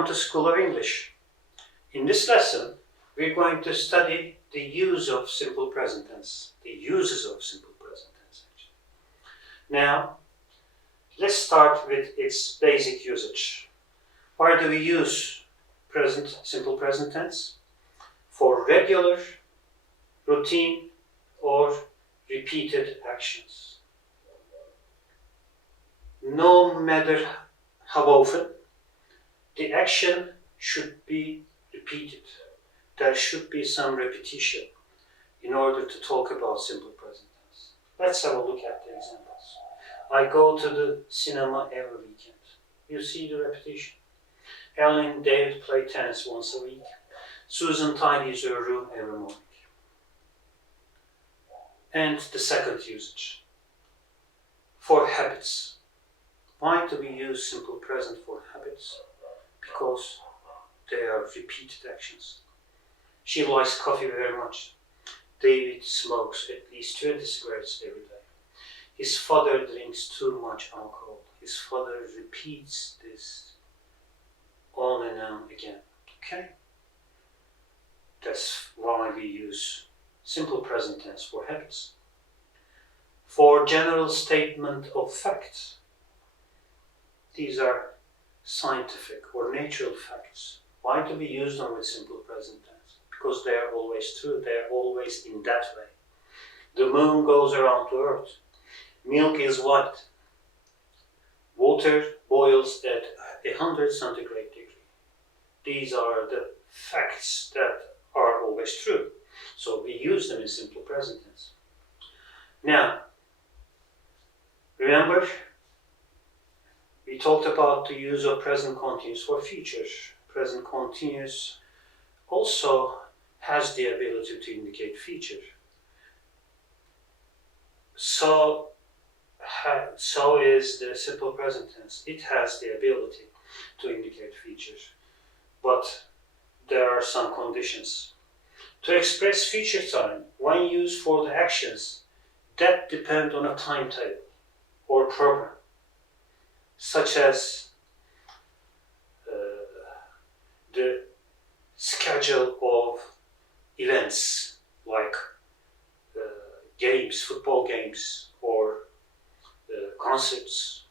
Welcome to School of English. In this lesson, we're going to study the use of simple present tense, the uses of simple present tense actually. Now, let's start with its basic usage. Why do we use simple present tense? For regular, routine, or repeated actions. No matter how often, the action should be repeated. There should be some repetition in order to talk about simple present tense. Let's have a look at the examples. I go to the cinema every weekend. You see the repetition. Ellen and David play tennis once a week. Susan tidies her room every morning. And the second usage. For habits. Why do we use simple present for habits? Because they are repeated actions. She likes coffee very much. David smokes at least 20 cigarettes every day. His father drinks too much alcohol. His father repeats this on and on again. Okay? That's why we use simple present tense for habits. For general statement of facts. These are scientific or natural facts. Why do we use them with simple present tense? Because they are always true, they are always in that way. The moon goes around the earth. Milk is white. Water boils at 100 centigrade degree. These are the facts that are always true. So we use them in simple present tense. Now, remember, we talked about the use of present continuous for future. Present continuous also has the ability to indicate future. So is the simple present tense. It has the ability to indicate future. But there are some conditions. To express future time, when used for the actions that depend on a timetable or program, such as the schedule of events like games, football games, or concerts,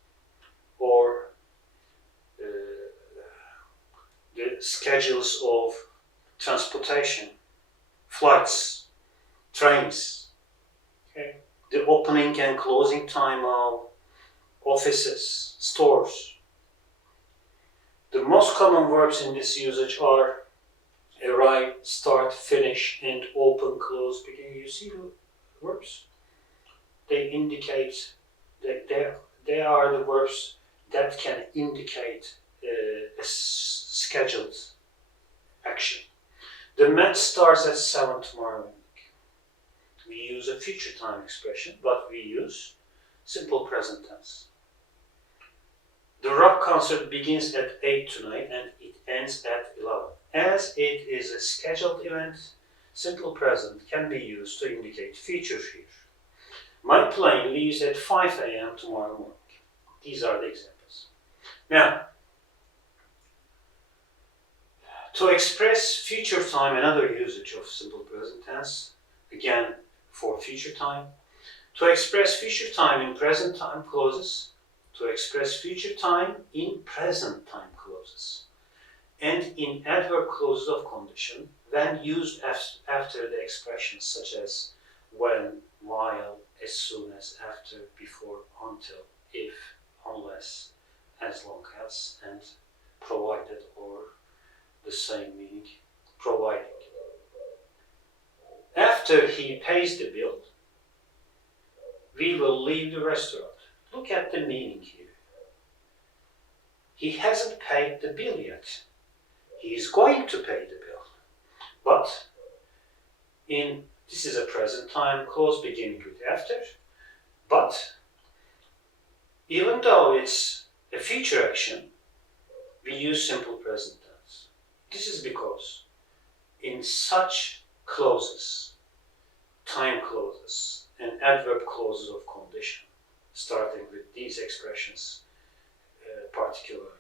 or the schedules of transportation, flights, trains, okay? The opening and closing time of offices, stores. The most common verbs in this usage are arrive, start, finish, and open, close, begin. You see the verbs? They indicate that they are the verbs that can indicate a scheduled action. The match starts at 7 tomorrow morning. We use a future time expression, but we use simple present tense. The rock concert begins at 8 tonight and it ends at 11. As it is a scheduled event, simple present can be used to indicate future here. My plane leaves at 5 a.m. tomorrow morning. These are the examples. Now, to express future time, another usage of simple present tense, again for future time. To express future time in present time clauses, to express future time in present time clauses, and in adverb clauses of condition when used after the expressions such as when, while, as soon as, after, before, until, if, unless, as long as, and provided, or the same meaning, providing. After he pays the bill, we will leave the restaurant. Look at the meaning here. He hasn't paid the bill yet. He is going to pay the bill. But this is a present time clause beginning with after. But even though it's a future action, we use simple present tense. This is because in such clauses, time clauses, and adverb clauses of condition, starting with these expressions particularly,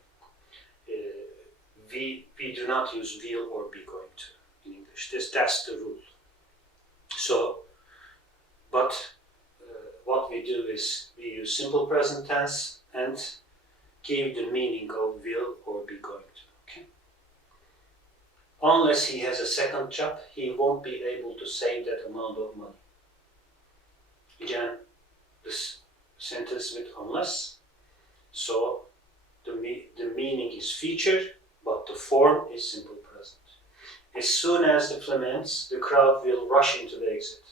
we do not use will or be going to in English. That's the rule. So, but what we do is we use simple present tense and give the meaning of will or be going to. Okay? Unless he has a second job, he won't be able to save that amount of money. Again, this sentence with unless. So the meaning is future, but the form is simple present. As soon as the film ends, the crowd will rush into the exit.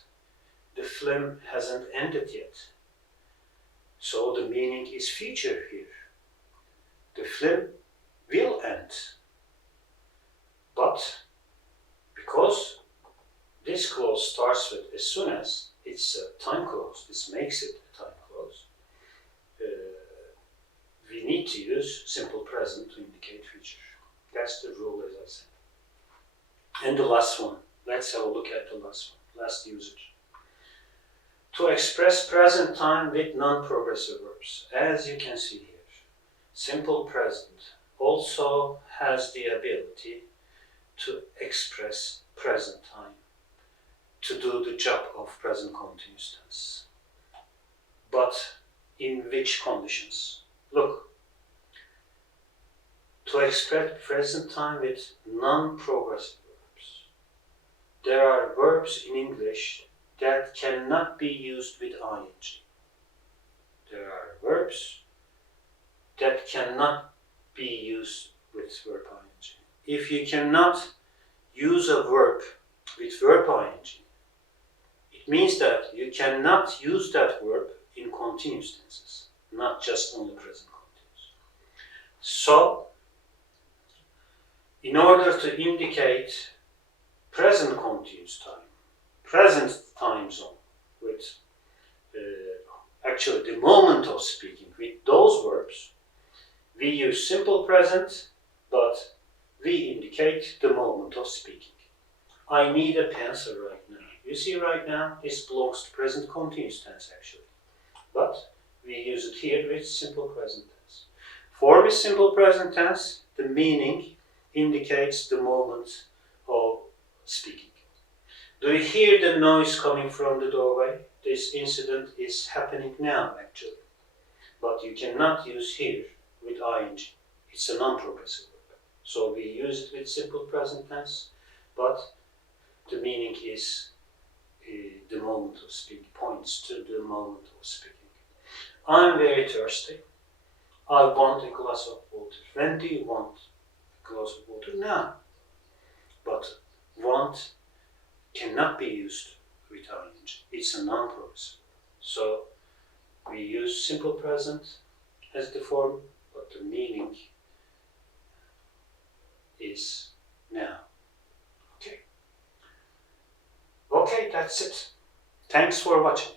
The film hasn't ended yet. So the meaning is future here. The film will end. But because this clause starts with as soon as, it's a time clause. This makes it a time clause. We need to use simple present to indicate future. That's the rule, as I said. And the last one. Let's have a look at the last one. Last usage. To express present time with non-progressive verbs. As you can see here, simple present also has the ability to express present time, to do the job of present continuous tense. But in which conditions? Look, to express present time with non-progressive verbs. There are verbs in English that cannot be used with ing. There are verbs that cannot be used with verb ing. If you cannot use a verb with verb ing, it means that you cannot use that verb in continuous tenses, not just only present continuous. So, in order to indicate present continuous time, present time zone with actually the moment of speaking with those verbs, we use simple present, but we indicate the moment of speaking. I need a pencil right now. You see right now, this belongs to present continuous tense actually. But we use it here with simple present tense. For is simple present tense, the meaning indicates the moment of speaking. Do you hear the noise coming from the doorway? This incident is happening now actually. But you cannot use here with ing. It's a non-progressive verb. So we use it with simple present tense, but the meaning is the moment of speaking, points to the moment of speaking. I'm very thirsty. I want a glass of water. When do you want a glass of water? Now. But want cannot be used with ing. It's a non-progressive verb. So we use simple present as the form, but the meaning is now. Okay, that's it. Thanks for watching.